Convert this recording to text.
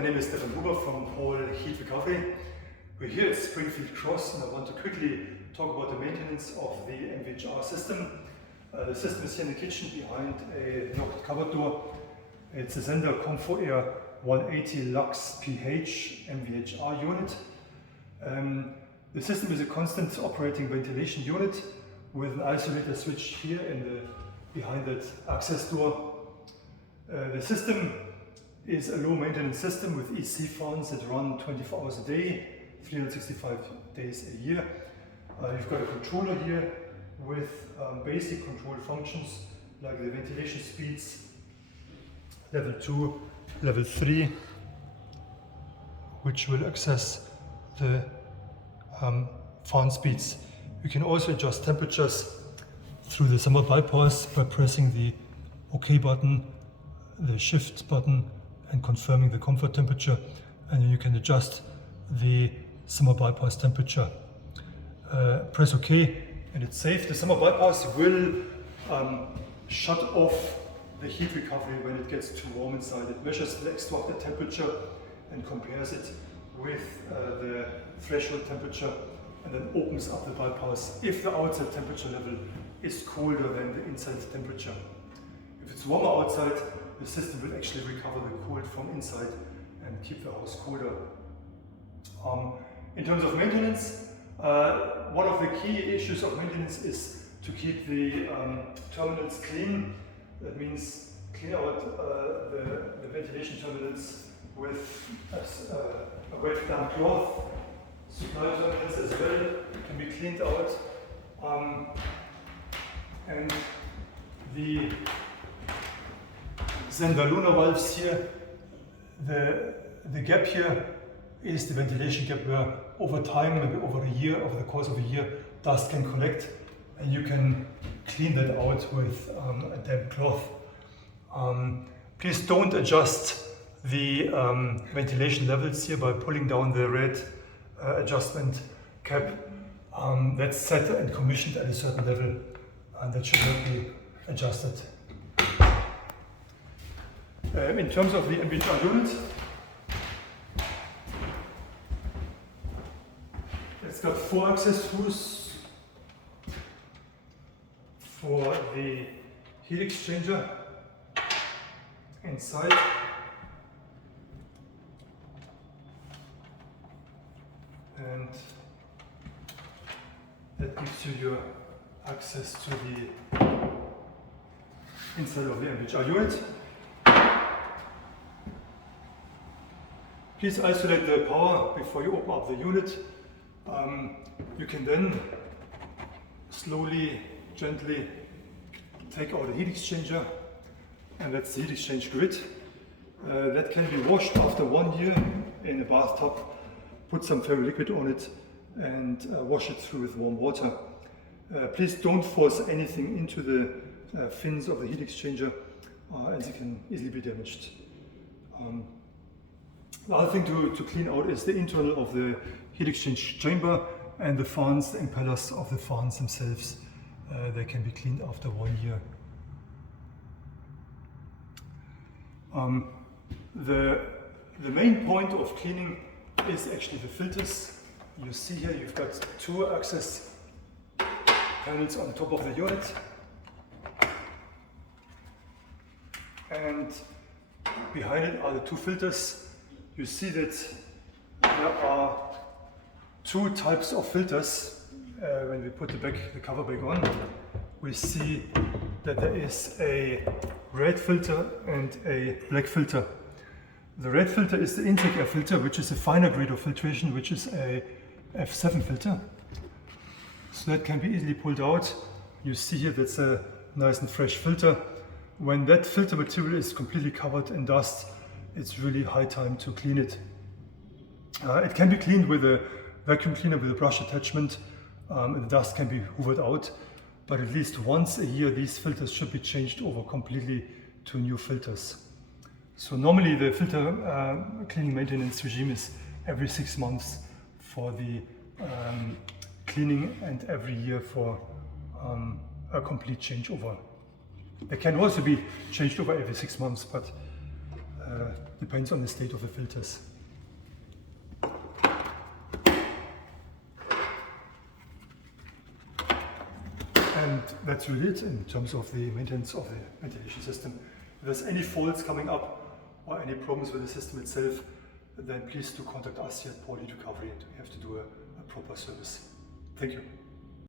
My name is Stefan Huber from Whole Heat Recovery. We're here at Springfield Cross and I want to quickly talk about the maintenance of the mvhr system. The system is here in the kitchen behind a locked cupboard door. It's a Zender Comfort Air 180 Lux PH mvhr unit. The system is a constant operating ventilation unit with an isolator switch here behind that access door. The system is a low maintenance system with EC fans that run 24 hours a day, 365 days a year. You've got a controller here with basic control functions like the ventilation speeds, level 2, level 3, which will access the fan speeds. You can also adjust temperatures through the summer bypass by pressing the OK button, the shift button, and confirming the comfort temperature, and then you can adjust the summer bypass temperature. Press OK and it's safe. The summer bypass will shut off the heat recovery when it gets too warm inside. It measures the extracted temperature and compares it with the threshold temperature and then opens up the bypass if the outside temperature level is colder than the inside temperature. If it's warmer outside, the system will actually recover the cold from inside and keep the house colder. In terms of maintenance, one of the key issues of maintenance is to keep the terminals clean. That means clean out the ventilation terminals with a wet damp cloth. Supply terminals as well can be cleaned out. And the Zender Lunar valves here, the gap here is the ventilation gap where over time, maybe over the course of a year, dust can collect and you can clean that out with a damp cloth. Please don't adjust the ventilation levels here by pulling down the red adjustment cap. That's set and commissioned at a certain level and that should not be adjusted. In terms of the mvhr unit, it's got 4 access screws for the heat exchanger inside. And that gives you your access to the inside of the mvhr unit. Please isolate the power before you open up the unit. You can then slowly, gently take out the heat exchanger, and that's the heat exchange grid. That can be washed after 1 year in a bathtub. Put some fairy liquid on it and wash it through with warm water. Please don't force anything into the fins of the heat exchanger as it can easily be damaged. The other thing to clean out is the internal of the heat exchange chamber and the fans, the impellers of the fans themselves. They can be cleaned after 1 year. The main point of cleaning is actually the filters. You see here you've got 2 access panels on top of the unit. And behind it are the 2 filters. You see that there are 2 types of filters. When we put the cover back on, we see that there is a red filter and a black filter. The red filter is the intake air filter, which is a finer grade of filtration, which is a F7 filter. So that can be easily pulled out. You see here that's a nice and fresh filter. When that filter material is completely covered in dust, it's really high time to clean it. It can be cleaned with a vacuum cleaner with a brush attachment. The dust can be hoovered out, but at least once a year these filters should be changed over completely to new filters. So normally the filter cleaning maintenance regime is every 6 months for the cleaning and every year for a complete changeover. They can also be changed over every 6 months, but depends on the state of the filters. And that's really it in terms of the maintenance of the ventilation system. If there's any faults coming up or any problems with the system itself, then please do contact us here at Power Lead Recovery and we have to do a proper service. Thank you.